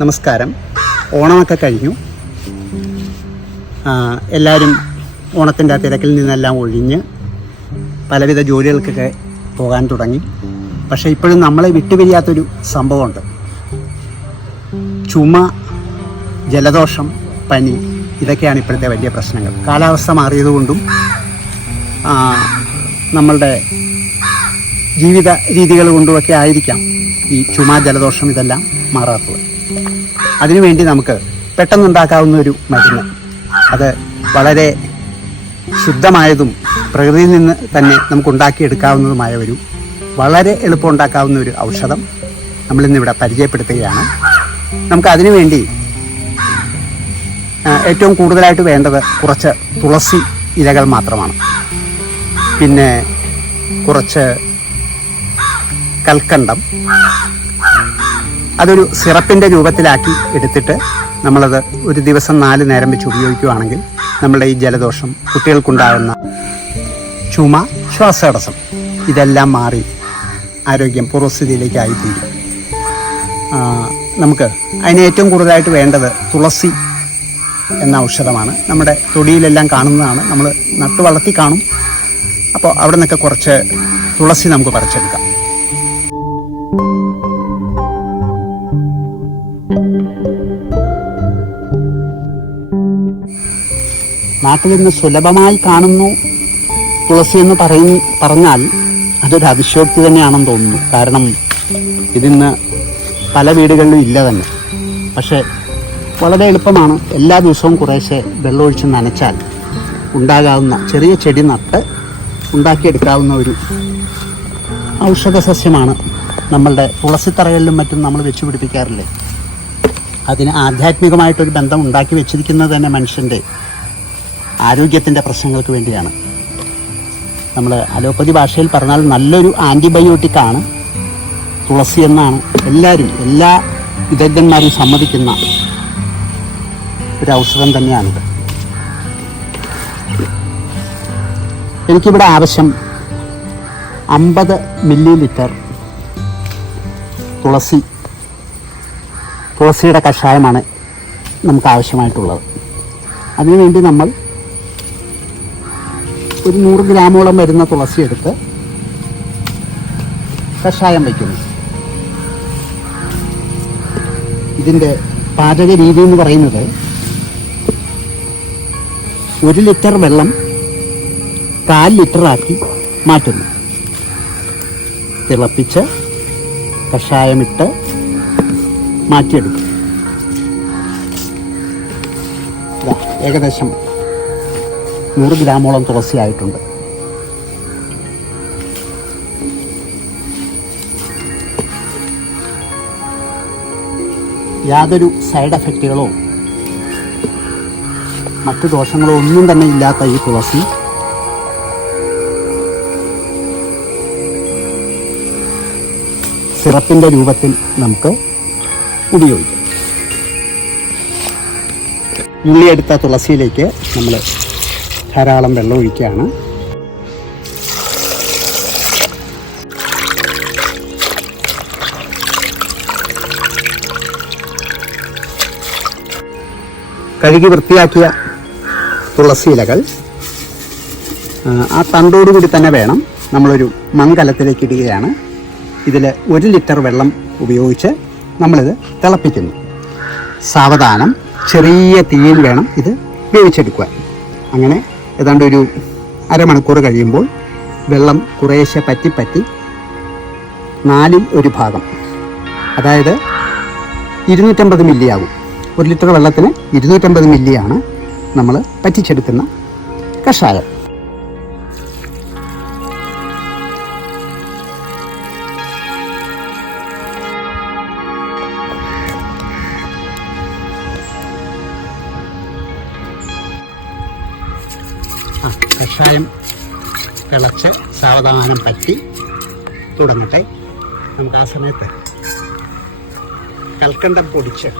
നമസ്കാരം. ഓണമൊക്കെ കഴിഞ്ഞു. എല്ലാവരും ഓണത്തിന്റെ ആ തിരക്കിൽ നിന്നെല്ലാം ഒഴിഞ്ഞ് പലവിധ ജോലികൾക്കൊക്കെ പോകാൻ തുടങ്ങി. പക്ഷേ ഇപ്പോഴും നമ്മളെ വിട്ടുപിരിയാത്തൊരു സംഭവമുണ്ട്. ചുമ ജലദോഷം പനി ഇതൊക്കെയാണ് ഇപ്പോഴത്തെ വലിയ പ്രശ്നങ്ങൾ. കാലാവസ്ഥ മാറിയതുകൊണ്ടും നമ്മളുടെ ജീവിത രീതികൾ കൊണ്ടുമൊക്കെ ആയിരിക്കാം ഈ ചുമ ജലദോഷം ഇതെല്ലാം മാറാത്തത്. അതിനുവേണ്ടി നമുക്ക് പെട്ടെന്നുണ്ടാക്കാവുന്ന ഒരു മരുന്ന്. അത് വളരെ ശുദ്ധമായതും പ്രകൃതിയിൽ നിന്ന് തന്നെ നമുക്ക് ഉണ്ടാക്കിയെടുക്കാവുന്നതുമായ ഒരു വളരെ എളുപ്പം ഉണ്ടാക്കാവുന്ന ഒരു ഔഷധം നമ്മളിന്നിവിടെ പരിചയപ്പെടുത്തുകയാണ്. നമുക്ക് അതിനുവേണ്ടി ഏറ്റവും കൂടുതലായിട്ട് വേണ്ടത് കുറച്ച് തുളസി ഇലകൾ മാത്രമാണ്. പിന്നെ കുറച്ച് കൽക്കണ്ടം അതൊരു സിറപ്പിന്റെ രൂപത്തിലാക്കി എടുത്തിട്ട് നമ്മളത് ഒരു ദിവസം നാല് നേരം വെച്ച് ഉപയോഗിക്കുകയാണെങ്കിൽ നമ്മുടെ ഈ ജലദോഷം കുട്ടികൾക്കുണ്ടാകുന്ന ചുമ ശ്വാസതടസ്സം ഇതെല്ലാം മാറി ആരോഗ്യം പൂർവസ്ഥിതിയിലേക്കായി തീരും നമുക്ക് അതിന് ഏറ്റവും കൂടുതലായിട്ട് വേണ്ടത് തുളസി എന്ന ഔഷധമാണ്. നമ്മുടെ തൊടിയിലെല്ലാം കാണുന്നതാണ്. നമ്മൾ നട്ടു വളർത്തി കാണും. അപ്പോൾ അവിടെ നിന്നൊക്കെ കുറച്ച് തുളസി നമുക്ക് പറിച്ചെടുക്കാം. നാട്ടിൽ നിന്ന് സുലഭമായി കാണുന്നു തുളസി എന്ന് പറയും പറഞ്ഞാൽ അതൊരു അതിശയോക്തി തന്നെയാണെന്ന് തോന്നുന്നു. കാരണം ഇതിന്ന് പല വീടുകളിലും ഇല്ല തന്നെ. പക്ഷേ വളരെ എളുപ്പമാണ് എല്ലാ ദിവസവും കുറേശ്ശെ വെള്ളമൊഴിച്ച് നനച്ചാൽ ഉണ്ടാകാവുന്ന ചെറിയ ചെടി നട്ട് ഉണ്ടാക്കിയെടുക്കാവുന്ന ഒരു ഔഷധ സസ്യമാണ് നമ്മളുടെ തുളസിത്തറകളിലും മറ്റും നമ്മൾ വെച്ച് പിടിപ്പിക്കാറില്ലേ? അതിന് ആധ്യാത്മികമായിട്ടൊരു ബന്ധം ഉണ്ടാക്കി വെച്ചിരിക്കുന്നത് തന്നെ മനുഷ്യന്റെ ആരോഗ്യത്തിന്റെ പ്രശ്നങ്ങൾക്ക് വേണ്ടിയാണ്. നമ്മൾ അലോപ്പതി ഭാഷയിൽ പറഞ്ഞാൽ നല്ലൊരു ആന്റിബയോട്ടിക്കാണ് തുളസി എന്നാണ് എല്ലാവരും എല്ലാ വിദഗ്ധന്മാരും സമ്മതിക്കുന്ന ഒരു ഔഷധം തന്നെയാണിത്. എനിക്കിവിടെ ആവശ്യം അമ്പത് മില്ലി ലിറ്റർ തുളസി തുളസിയുടെ കഷായമാണ് നമുക്ക് ആവശ്യമായിട്ടുള്ളത് അതിനുവേണ്ടി നമ്മൾ ഒരു നൂറ് ഗ്രാമോളം വരുന്ന തുളസി എടുത്ത് കഷായം വയ്ക്കുന്നു. ഇതിന്റെ പാചക രീതി എന്ന് പറയുന്നത് ഒരു ലിറ്റർ വെള്ളം കാൽ ലിറ്ററാക്കി മാറ്റുന്നു. തിളപ്പിച്ച് കഷായമിട്ട് മാറ്റിയെടുക്കും ഏകദേശം നൂറ് ഗ്രാമോളം തുളസി ആയിട്ടുണ്ട് യാതൊരു സൈഡ് എഫക്റ്റുകളോ മറ്റു ദോഷങ്ങളോ ഒന്നും തന്നെ ഇല്ലാത്ത ഈ തുളസി. സിറപ്പിന്റെ രൂപത്തിൽ നമുക്ക് ഉപയോഗിക്കാം. ഉള്ളിയെടുത്ത തുളസിയിലേക്ക് നമ്മൾ ധാരാളം വെള്ളം ഒഴിക്കുകയാണ്. കഴുകി വൃത്തിയാക്കിയ തുളസി ഇലകൾ ആ, തണ്ടോടുകൂടി തന്നെ വേണം. നമ്മളൊരു മൺകലത്തിലേക്ക് ഇടുകയാണ്. ഇതിൽ ഒരു ലിറ്റർ വെള്ളം ഉപയോഗിച്ച് നമ്മളിത് തിളപ്പിക്കുന്നു. സാവധാനം ചെറിയ തീയിൽ വേണം ഇത് വേവിച്ചെടുക്കുവാൻ. അങ്ങനെ ഏതാണ്ട് ഒരു അരമണിക്കൂർ കഴിയുമ്പോൾ വെള്ളം കുറേശ്ശെ പറ്റി പറ്റി നാലിൽ ഒരു ഭാഗം. അതായത് ഇരുന്നൂറ്റമ്പത് മില്ലി ആകും. ഒരു ലിറ്റർ വെള്ളത്തിന് ഇരുന്നൂറ്റമ്പത് മില്ലിയാണ് നമ്മൾ പറ്റിച്ചെടുക്കുന്ന കഷായം. കഷായം തിളച്ച് സാവധാനം പറ്റി തുടങ്ങട്ടെ. നമുക്ക് ആ സമയത്ത് കൽക്കണ്ടം പൊടിച്ച്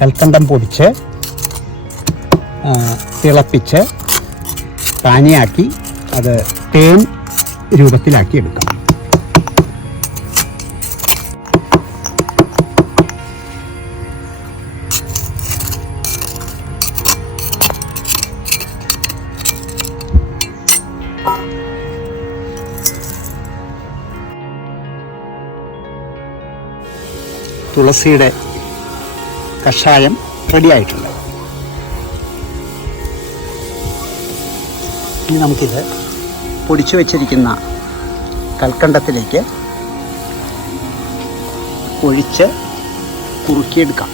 കൽക്കണ്ടം പൊടിച്ച് തിളപ്പിച്ച് പാനിയാക്കി അത് തേൻ രൂപത്തിലാക്കി എടുക്കാം. തുളസിയുടെ കഷായം റെഡിയായിട്ടുണ്ട്. ഇനി നമുക്കിത് പൊടിച്ചു വെച്ചിരിക്കുന്ന കൽക്കണ്ടത്തിലേക്ക് ഒഴിച്ച് കുറുക്കിയെടുക്കാം.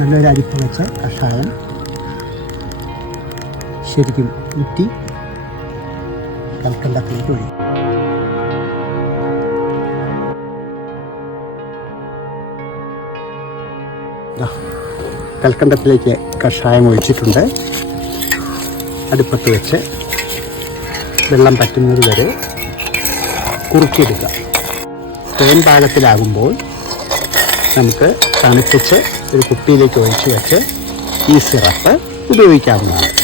നല്ലൊരു അരിപ്പ് വെച്ച് കഷായം ശരിക്കും ഊറ്റി കൽക്കണ്ടത്തിലേക്ക് ഒഴിക്കും കൽക്കണ്ടത്തിലേക്ക് കഷായം ഒഴിച്ചിട്ടുണ്ട്. അടുപ്പത്ത് വെച്ച് വെള്ളം പറ്റുന്നത് വരെ കുറുക്കിയെടുക്കുക തേൻ പാകത്തിലാകുമ്പോൾ നമുക്ക് തണുപ്പിച്ച് ഒരു കുപ്പിയിലേക്ക് ഒഴിച്ച് വെച്ച് ഈ സിറപ്പ് ഉപയോഗിക്കാവുന്നതാണ്.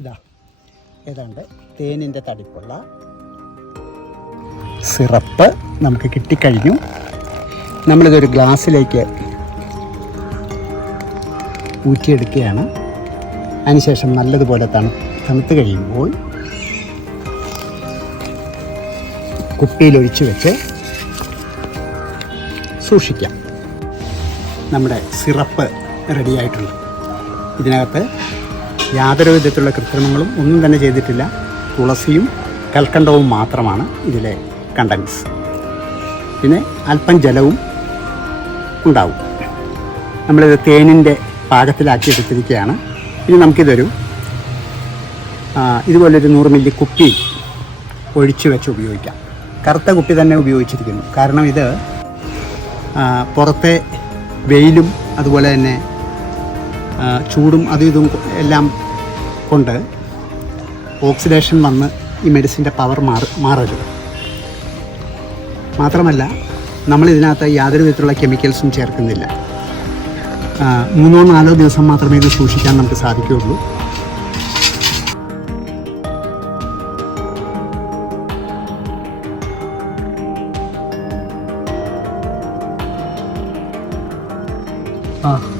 ഇതാ ഏതാണ്ട് തേനിന്റെ തടിപ്പുള്ള സിറപ്പ് നമുക്ക് കിട്ടിക്കഴിഞ്ഞു. നമ്മളിതൊരു ഗ്ലാസ്സിലേക്ക് ഊറ്റിയെടുക്കുകയാണ്. അതിനുശേഷം നല്ലതുപോലെ തണു തണുത്ത് കഴിയുമ്പോൾ കുപ്പിയിലൊഴിച്ച് വെച്ച് സൂക്ഷിക്കാം. നമ്മുടെ സിറപ്പ് റെഡിയായിട്ടുണ്ട്. ഇതിനകത്ത് യാതൊരു വിധത്തിലുള്ള കൃത്രിമങ്ങളും ഒന്നും തന്നെ ചെയ്തിട്ടില്ല. തുളസിയും കൽക്കണ്ടവും മാത്രമാണ് ഇതിലെ കണ്ടൻസ് പിന്നെ അല്പം ജലവും ഉണ്ടാവും. നമ്മളിത് തേനിന്റെ പാകത്തിലാക്കി എടുത്തിരിക്കുകയാണ് ഇനി നമുക്കിതൊരു ഇതുപോലൊരു നൂറ് മില്ലി കുപ്പി ഒഴിച്ചു വെച്ച് ഉപയോഗിക്കാം. കറുത്ത കുപ്പി തന്നെ ഉപയോഗിച്ചിരിക്കുന്നു. കാരണം ഇത് പുറത്തെ വെയിലും അതുപോലെ തന്നെ ചൂടും അതും ഇതും എല്ലാം കൊണ്ട് ഓക്സിഡേഷൻ വന്ന് ഈ മെഡിസിന്റെ പവർ മാറ മാറരുത്. മാത്രമല്ല നമ്മളിതിനകത്ത് യാതൊരു വിധത്തിലുള്ള കെമിക്കൽസും ചേർക്കുന്നില്ല. മൂന്നോ നാലോ ദിവസം മാത്രമേ ഇത് സൂക്ഷിക്കാൻ നമുക്ക് സാധിക്കുകയുള്ളൂ.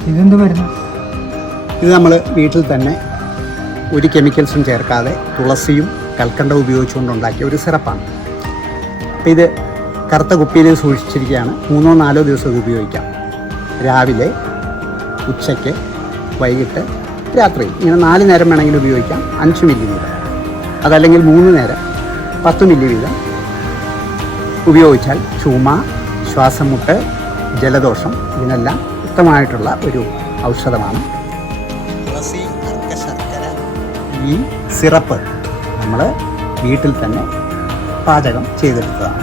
ഇതെന്ത് മരുന്ന്? ഇത് നമ്മൾ വീട്ടിൽ തന്നെ ഒരു കെമിക്കൽസും ചേർക്കാതെ തുളസിയും കൽക്കണ്ടവും ഉപയോഗിച്ചുകൊണ്ടുണ്ടാക്കിയ ഒരു സിറപ്പാണ്. അപ്പോൾ ഇത് കറുത്ത കുപ്പിയിൽ സൂക്ഷിച്ചിരിക്കുകയാണ്. മൂന്നോ നാലോ ദിവസം ഇത് ഉപയോഗിക്കാം. രാവിലെ ഉച്ചയ്ക്ക് വൈകിട്ട് രാത്രി. ഇങ്ങനെ നാല് നേരം വേണമെങ്കിൽ ഉപയോഗിക്കാം. അഞ്ച് മില്ലി വീതം അതല്ലെങ്കിൽ മൂന്ന് നേരം പത്ത് മില്ലി വീതം ഉപയോഗിച്ചാൽ ചുമ ശ്വാസം മുട്ട് ജലദോഷം ഇതിനെല്ലാം ഉത്തമമായിട്ടുള്ള ഒരു ഔഷധമാണ്. ഈ സിറപ്പ് നമ്മൾ വീട്ടിൽ തന്നെ പാചകം ചെയ്തെടുത്തതാണ്.